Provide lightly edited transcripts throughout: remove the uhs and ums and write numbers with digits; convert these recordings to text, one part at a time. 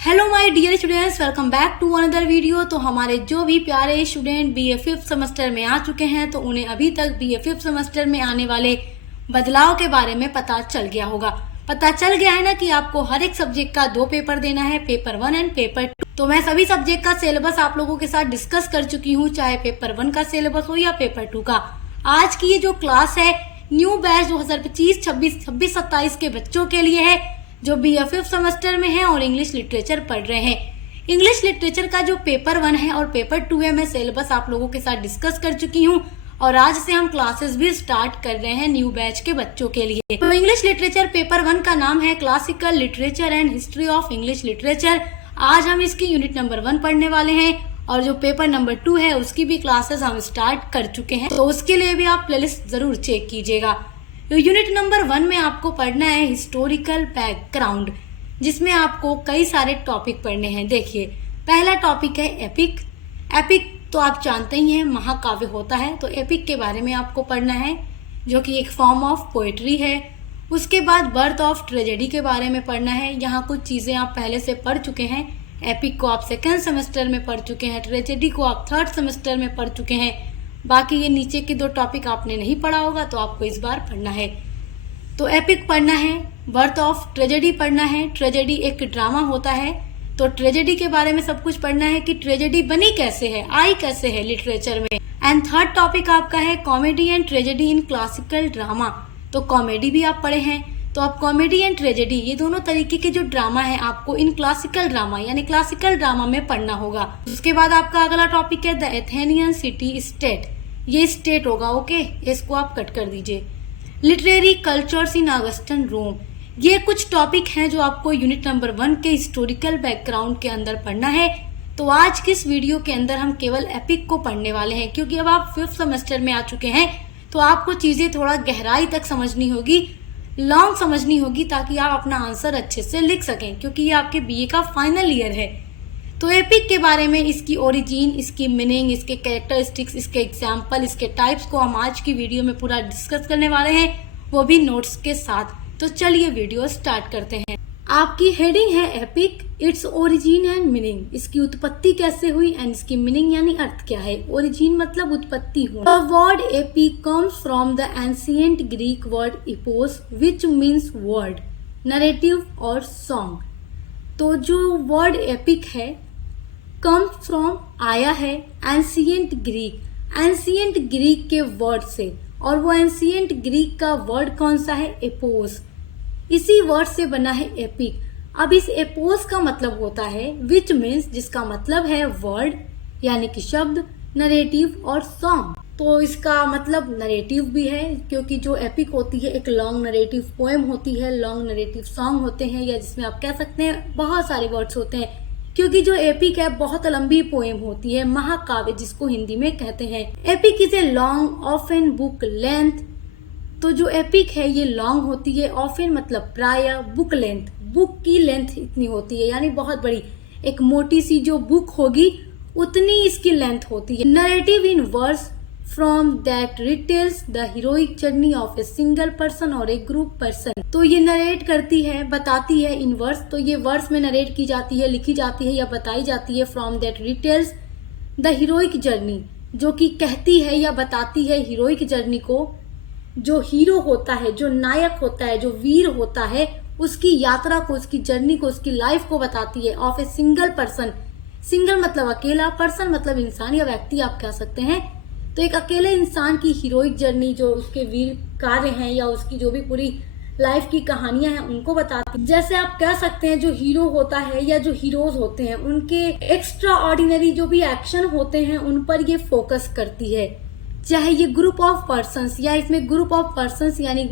Hello my dear students, welcome back to another video. तो हमारे जो भी प्यारे स्टूडेंट बीए फिफ्थ सेमेस्टर में आ चुके हैं तो उन्हें अभी तक बीए फिफ्थ सेमेस्टर में आने वाले बदलाव के बारे में पता चल गया होगा। पता चल गया है ना कि आपको हर एक सब्जेक्ट का 2 पेपर देना है, पेपर 1 एंड पेपर 2। तो मैं सभी सब्जेक्ट का सिलेबस आप लोगों के साथ डिस्कस कर चुकी हूँ, चाहे पेपर 1 का सिलेबस हो या पेपर 2 का। आज की ये जो क्लास है न्यू बैच 2025, 26, 26, 27 के बच्चों के लिए है जो बीए फिफ्थ सेमेस्टर में है और इंग्लिश लिटरेचर पढ़ रहे हैं। इंग्लिश लिटरेचर का जो पेपर 1 है और पेपर 2 है, मैं सिलेबस आप लोगों के साथ डिस्कस कर चुकी हूँ और आज से हम क्लासेस भी स्टार्ट कर रहे हैं न्यू बैच के बच्चों के लिए। तो इंग्लिश लिटरेचर पेपर 1 का नाम है classical literature and history of English literature. आज हम इसकी यूनिट नंबर 1 पढ़ने वाले हैं और जो पेपर नंबर 2 है उसकी भी क्लासेस हम स्टार्ट कर चुके हैं, तो उसके लिए भी आप प्लेलिस्ट जरूर चेक कीजिएगा। तो यूनिट नंबर 1 में आपको पढ़ना है हिस्टोरिकल बैकग्राउंड, जिसमें आपको कई सारे टॉपिक पढ़ने हैं। देखिए, पहला टॉपिक है एपिक। एपिक तो आप जानते ही हैं महाकाव्य होता है, तो एपिक के बारे में आपको पढ़ना है जो कि एक फॉर्म ऑफ पोएट्री है। उसके बाद बर्थ ऑफ ट्रेजेडी के बारे में पढ़ना है। यहाँ कुछ चीज़ें आप पहले से पढ़ चुके हैं। एपिक को आप सेकेंड सेमेस्टर में पढ़ चुके हैं, ट्रेजेडी को आप थर्ड सेमेस्टर में पढ़ चुके हैं। बाकी ये नीचे के 2 टॉपिक आपने नहीं पढ़ा होगा तो आपको इस बार पढ़ना है। तो एपिक पढ़ना है, बर्थ ऑफ ट्रेजेडी पढ़ना है। ट्रेजेडी एक ड्रामा होता है, तो ट्रेजेडी के बारे में सब कुछ पढ़ना है कि ट्रेजेडी बनी कैसे है, आई कैसे है लिटरेचर में। एंड थर्ड टॉपिक आपका है comedy and tragedy in classical drama. तो कॉमेडी भी आप पढ़े हैं, तो आप कॉमेडी एंड ट्रेजेडी ये दोनों तरीके के जो ड्रामा है आपको इन क्लासिकल ड्रामा यानी क्लासिकल ड्रामा में पढ़ना होगा। उसके बाद आपका अगला टॉपिक है द एथेनियन सिटी स्टेट। ये स्टेट होगा, ओके, इसको आप कट कर दीजिए। लिटरेरी कल्चर्स इन ऑगस्टन रोम, ये कुछ टॉपिक हैं जो आपको यूनिट नंबर 1 के हिस्टोरिकल बैकग्राउंड के अंदर पढ़ना है। तो आज की इस वीडियो के अंदर हम केवल एपिक को पढ़ने वाले हैं, क्योंकि अब आप फिफ्थ सेमेस्टर में आ चुके हैं तो आपको चीजें थोड़ा गहराई तक समझनी होगी, लॉन्ग समझनी होगी, ताकि आप अपना आंसर अच्छे से लिख सकें, क्योंकि ये आपके बीए का फाइनल ईयर है। तो एपिक के बारे में, इसकी ओरिजिन, इसकी मीनिंग, इसके कैरेक्टरिस्टिक्स, इसके एग्जाम्पल, इसके टाइप्स को हम आज की वीडियो में पूरा डिस्कस करने वाले हैं, वो भी नोट्स के साथ। तो चलिए वीडियो स्टार्ट करते हैं। आपकी हेडिंग है epic, its origin and meaning. इसकी उत्पत्ति कैसे हुई एंड इसकी मीनिंग यानी अर्थ क्या है। ओरिजिन मतलब उत्पत्ति हो। The word epic comes from the ancient Greek word epos which means word, narrative और सॉन्ग। तो जो वर्ड एपिक है कम फ्रॉम आया है एंशिएंट ग्रीक, एंशिएंट ग्रीक के वर्ड से, और वो एंशिएंट ग्रीक का वर्ड कौन सा है, एपोस। इसी वर्ड से बना है एपिक। अब इस एपोस का मतलब होता है विच मीन्स, जिसका मतलब है वर्ड यानी कि शब्द, नरेटिव और सॉन्ग। तो इसका मतलब नरेटिव भी है, क्योंकि जो एपिक होती है एक लॉन्ग नरेटिव पोएम होती है, लॉन्ग नरेटिव सॉन्ग होते हैं, या जिसमें आप कह सकते हैं बहुत सारे वर्ड्स होते हैं, क्योंकि जो एपिक है बहुत लंबी पोएम होती है, महाकाव्य जिसको हिंदी में कहते हैं। Epic is a long often book length. तो जो एपिक है ये लॉन्ग होती है, ऑफन मतलब प्राय, बुक लेंथ, बुक की लेंथ इतनी होती है, यानी बहुत बड़ी, एक मोटी सी जो बुक होगी उतनी इसकी लेंथ होती है। Narrative in verse from that retells the heroic journey of a single person और ए ग्रुप पर्सन। तो ये नरेट करती है, बताती है इन वर्स, तो ये वर्स में नरेट की जाती है, लिखी जाती है या बताई जाती है। From that retells the heroic journey, जो कि कहती है या बताती है हीरोइक जर्नी को, जो हीरो होता है, जो नायक होता है, जो वीर होता है, उसकी यात्रा को, उसकी जर्नी को, उसकी लाइफ को बताती है। Of a single person, single मतलब अकेला, पर्सन मतलब इंसान या व्यक्ति आप कह सकते हैं। तो एक अकेले इंसान की हीरोइक जर्नी, जो उसके वीर कार्य हैं या उसकी जो भी पूरी लाइफ की कहानियां हैं उनको बताती है। जैसे आप कह सकते हैं जो हीरो होता है या जो हीरोज होते हैं उनके एक्स्ट्रा ऑर्डिनरी जो भी एक्शन होते हैं उन पर ये फोकस करती है। चाहे ये ग्रुप ऑफ पर्संस, या इसमें ग्रुप ऑफ पर्संस यानी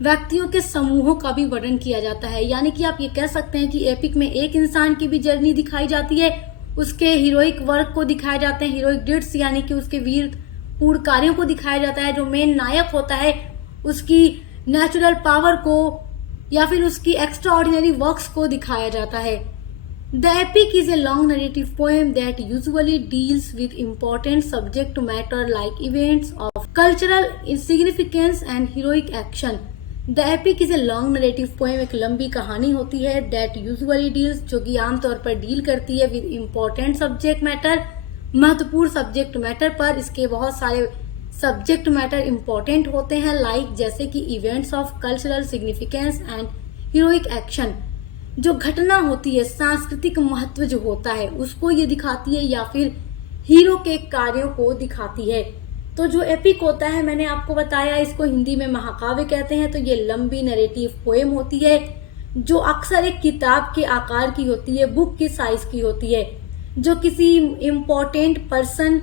व्यक्तियों के समूहों का भी वर्णन किया जाता है। यानी कि आप ये कह सकते हैं कि एपिक में एक इंसान की भी जर्नी दिखाई जाती है, उसके हीरोइक वर्क को दिखाए जाते हैं, हीरोइक डिड्स यानी कि उसके वीर पूर्ण कार्यों को दिखाया जाता है। जो मेन नायक होता है उसकी नेचुरल पावर को या फिर उसकी एक्स्ट्रा ऑर्डिनरी वर्क्स को दिखाया जाता है। The epic is a long narrative poem that usually deals with important subject matter like events of cultural significance and heroic action. The epic is a long narrative poem, एक लंबी कहानी होती है that usually deals, जो कि आमतौर पर deal करती है विद इम्पोर्टेंट सब्जेक्ट मैटर, महत्वपूर्ण सब्जेक्ट मैटर पर। इसके बहुत सारे सब्जेक्ट मैटर इम्पोर्टेंट होते हैं, लाइक जैसे कि events of cultural significance and heroic action, जो घटना होती है, सांस्कृतिक महत्व जो होता है उसको ये दिखाती है, या फिर हीरो के कार्यों को दिखाती है। तो जो एपिक होता है, मैंने आपको बताया इसको हिंदी में महाकाव्य कहते हैं। तो ये लंबी नरेटिव पोएम होती है जो अक्सर एक किताब के आकार की होती है, बुक की साइज की होती है, जो किसी इम्पोर्टेंट पर्सन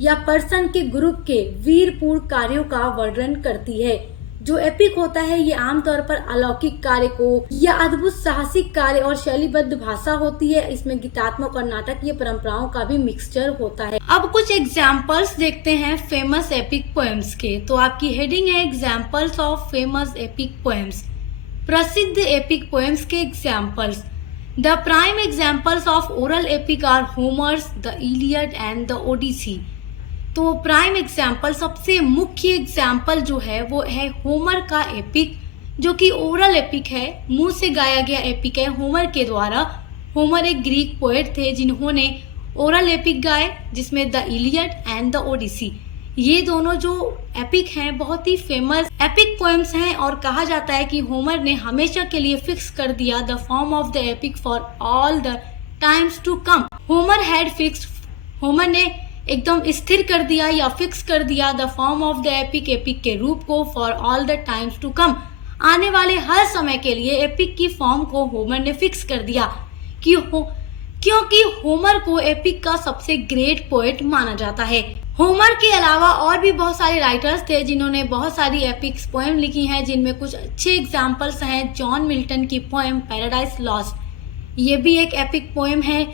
या पर्सन के ग्रुप के वीरपूर्ण कार्यों का वर्णन करती है। जो एपिक होता है ये आमतौर पर अलौकिक कार्य को या अद्भुत साहसिक कार्य और शैलीबद्ध भाषा होती है। इसमें गीतात्मक और नाटकीय परंपराओं का भी मिक्सचर होता है। अब कुछ एग्जाम्पल्स देखते हैं फेमस एपिक पोएम्स के। तो आपकी हेडिंग है examples of famous epic poems, प्रसिद्ध एपिक पोएम्स के examples. The prime examples of oral epic are Homer's, the Iliad and the Odyssey. तो प्राइम एग्जाम्पल, सबसे मुख्य एग्जाम्पल जो है वो है होमर का एपिक, जो कि ओरल एपिक है, मुंह से गाया गया एपिक है होमर के द्वारा। होमर एक ग्रीक पोएट थे जिन्होंने ओरल एपिक गाए, जिसमें the Iliad and the Odyssey, ये दोनों जो एपिक हैं बहुत ही फेमस एपिक पोएम्स हैं। और कहा जाता है कि होमर ने हमेशा के लिए फिक्स कर दिया the form of the epic for all the times to come. Homer ने एकदम स्थिर कर दिया या फिक्स कर दिया the form of the epic, epic के रूप को, for all the times to come, आने वाले हर समय के लिए एपिक की फॉर्म को होमर ने फिक्स कर दिया। क्योंकि होमर को एपिक का सबसे ग्रेट पोएट माना जाता है। होमर के अलावा और भी बहुत सारे राइटर्स थे जिन्होंने बहुत सारी एपिक्स पोएम लिखी हैं, जिनमें कुछ अच्छे एग्जाम्पल्स हैं। जॉन मिल्टन की पोएम पैराडाइज लॉस्ट, ये भी एक एपिक पोएम है।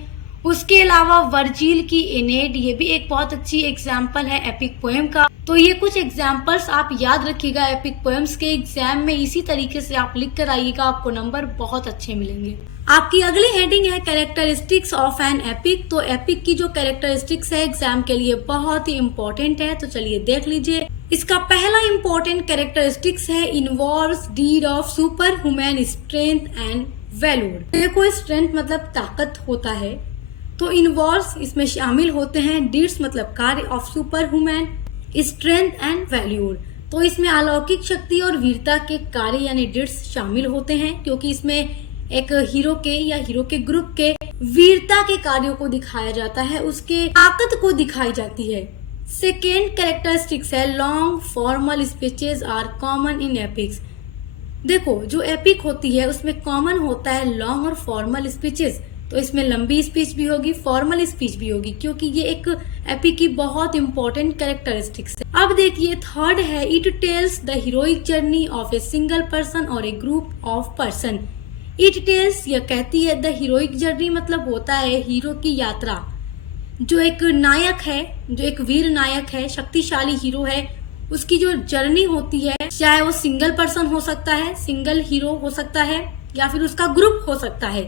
उसके अलावा वर्जिल की एनेड, ये भी एक बहुत अच्छी एग्जाम्पल है एपिक पोएम का। तो ये कुछ एग्जाम्पल्स आप याद रखिएगा एपिक पोएम्स के, एग्जाम में इसी तरीके से आप लिख कर आइएगा, आपको नंबर बहुत अच्छे मिलेंगे। आपकी अगली हेडिंग है कैरेक्टरिस्टिक्स ऑफ एन एपिक। तो एपिक की जो कैरेक्टरिस्टिक्स है एग्जाम के लिए बहुत ही इम्पोर्टेंट है, तो चलिए देख लीजिए। इसका पहला इम्पोर्टेंट कैरेक्टरिस्टिक्स है involves deed of super human strength and valour. देखो, स्ट्रेंथ मतलब ताकत होता है, तो इन्वॉल्व्स इसमें शामिल होते हैं, डीड्स मतलब कार्य, of super human strength and valour, तो इसमें अलौकिक शक्ति और वीरता के कार्य यानी डीड्स शामिल होते हैं, क्योंकि इसमें एक हीरो के या हीरो के ग्रुप के वीरता के कार्यों को दिखाया जाता है, उसके ताकत को दिखाई जाती है। सेकेंड कैरेक्टरिस्टिक्स है long formal speeches are common in epics. देखो, जो एपिक होती है उसमें कॉमन होता है लॉन्ग और फॉर्मल स्पीचेस, तो इसमें लंबी स्पीच भी होगी, फॉर्मल स्पीच भी होगी, क्योंकि ये एक एपिक की बहुत इंपॉर्टेंट कैरेक्टरिस्टिक्स है। अब देखिए थर्ड है it tells the heroic journey of a single person और a group of person. It tells, यह कहती है, द हीरोइक जर्नी मतलब होता है हीरो की यात्रा। जो एक नायक है, जो एक वीर नायक है, शक्तिशाली हीरो है, उसकी जो जर्नी होती है, चाहे वो सिंगल पर्सन हो सकता है, सिंगल हीरो हो सकता है, या फिर उसका ग्रुप हो सकता है,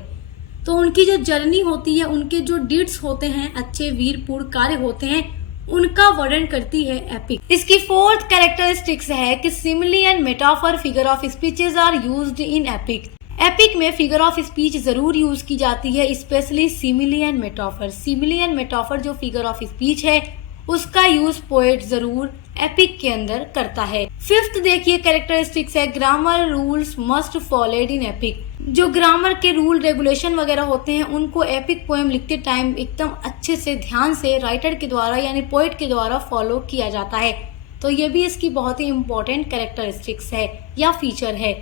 तो उनकी जो जर्नी होती है, उनके जो डीड्स होते हैं, अच्छे वीरपूर्ण कार्य होते हैं, उनका वर्णन करती है एपिक। इसकी फोर्थ कैरेक्टरिस्टिक्स है कि simile and metaphor figure of speeches are used in epic. Epic में फिगर ऑफ स्पीच जरूर यूज की जाती है, specially simile and metaphor. Simile and metaphor जो फिगर ऑफ स्पीच है उसका यूज पोएट जरूर एपिक के अंदर करता है। फिफ्थ देखिए कैरेक्टरिस्टिक्स है grammar rules must followed in epic. जो ग्रामर के रूल रेगुलेशन वगैरह होते हैं उनको एपिक पोएम लिखते टाइम एकदम अच्छे से ध्यान से राइटर के द्वारा यानी पोएट के द्वारा फॉलो किया जाता है। तो ये भी इसकी बहुत ही इम्पोर्टेंट कैरेक्टरिस्टिक्स है या फीचर है।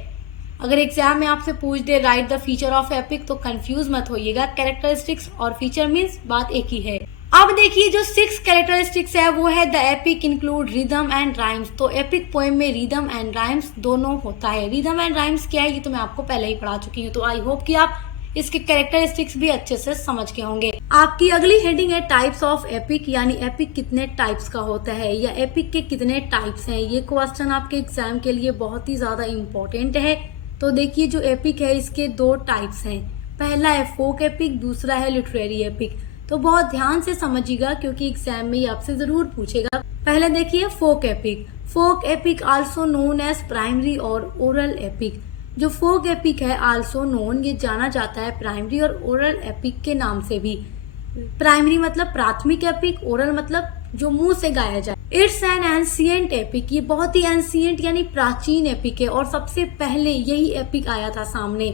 अगर एग्जाम में आपसे पूछ दे write the feature of epic, तो कंफ्यूज मत होइएगा, कैरेक्टरिस्टिक्स और फीचर मीन्स बात एक ही है। अब देखिए जो 6 कैरेक्टरिस्टिक्स है वो है the epic include rhythm and rhymes. तो एपिक पोएम में रिदम एंड राइम्स दोनों होता है। रिदम एंड राइम्स क्या है ये तो मैं आपको पहले ही पढ़ा चुकी हूँ, तो आई होप कि आप इसके कैरेक्टरिस्टिक्स भी अच्छे से समझ के होंगे। आपकी अगली हेडिंग है टाइप्स ऑफ एपिक, यानी एपिक कितने टाइप्स का होता है या एपिक के कितने टाइप्स हैं। ये क्वेश्चन आपके एग्जाम के लिए बहुत ही ज्यादा इम्पोर्टेंट है। तो देखिए जो एपिक है इसके 2 टाइप्स हैं, पहला है फोक एपिक, दूसरा है लिटरेरी एपिक। तो बहुत ध्यान से समझिएगा क्योंकि एग्जाम में ये आपसे जरूर पूछेगा। पहले देखिए folk epic. Folk epic also known as primary और ओरल एपिक। जो फोक एपिक है आल्सो नोन, ये जाना जाता है प्राइमरी और ओरल एपिक के नाम से भी। प्राइमरी मतलब प्राथमिक एपिक, ओरल मतलब जो मुंह से गाया जाए। इट्स एन एंशिएंट एपिक, ये बहुत ही एंशिएंट यानी प्राचीन एपिक है और सबसे पहले यही एपिक आया था सामने।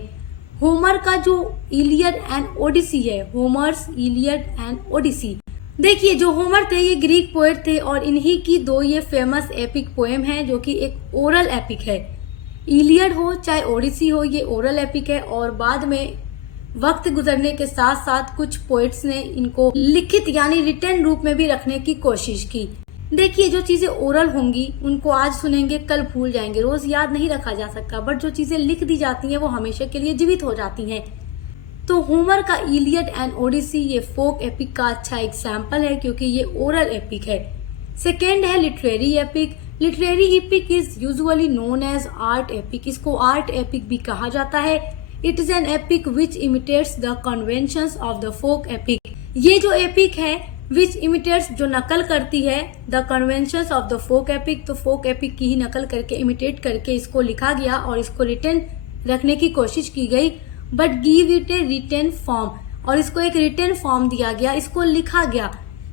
होमर का जो इलियड एंड ओडिसी है, होमर्स इलियड एंड ओडिसी। देखिए जो होमर थे ये ग्रीक पोएट थे और इन्हीं की दो ये फेमस एपिक पोएम है जो कि एक ओरल एपिक है। इलियड हो चाहे ओडिसी हो, ये ओरल एपिक है और बाद में वक्त गुजरने के साथ साथ कुछ पोएट्स ने इनको लिखित यानी रिटन रूप में भी रखने की कोशिश की। देखिए जो चीजें ओरल होंगी उनको आज सुनेंगे कल भूल जाएंगे, रोज याद नहीं रखा जा सकता, बट जो चीजें लिख दी जाती हैं वो हमेशा के लिए जीवित हो जाती हैं। तो होमर का इलियड एंड ओडिसी ये फोक एपिक का अच्छा एग्जाम्पल है क्योंकि ये ओरल एपिक है। सेकेंड है literary epic. Literary epic is usually known as art epic. इसको आर्ट एपिक भी कहा जाता है। It is an epic which imitates the conventions of the folk epic. ये जो एपिक है विच इमिटेट्स, जो नकल करती है the conventions of the folk epic, तो फोक एपिक की ही नकल करके इमिटेट करके इसको लिखा गया और इसको रिटन रखने की कोशिश की गई, but give it a written form, और इसको एक रिटन फॉर्म दिया गया, इसको लिखा गया।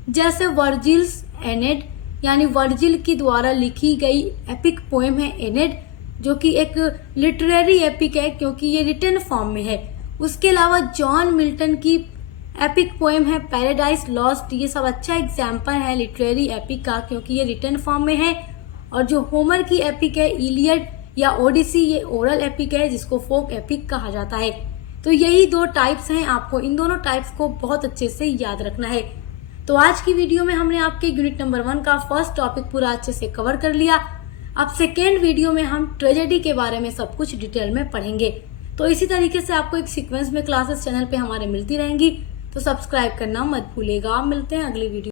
जैसे वर्जिल्स एनेड यानी वर्जिल की द्वारा लिखी गई एपिक पोएम है एनेड, जो कि एक लिटरेरी एपिक है क्योंकि ये रिटन फॉर्म में है। उसके अलावा जॉन मिल्टन की एपिक पोएम है पैराडाइज लॉस्ट, ये सब अच्छा एग्जाम्पल है लिटरेरी एपिक का क्योंकि ये रिटन फॉर्म में है। और जो होमर की एपिक है इलियड या ओडिसी, ये ओरल एपिक है जिसको फोक एपिक कहा जाता है। तो यही दो टाइप्स हैं, आपको इन दोनों टाइप्स को बहुत अच्छे से याद रखना है। तो आज की वीडियो में हमने आपके यूनिट नंबर 1 का फर्स्ट टॉपिक पूरा अच्छे से कवर कर लिया। अब सेकेंड वीडियो में हम ट्रेजेडी के बारे में सब कुछ डिटेल में पढ़ेंगे। तो इसी तरीके से आपको एक सीक्वेंस में क्लासेस चैनल पे हमारे मिलती रहेंगी, तो सब्सक्राइब करना मत भूलिएगा। आप मिलते हैं अगली वीडियो।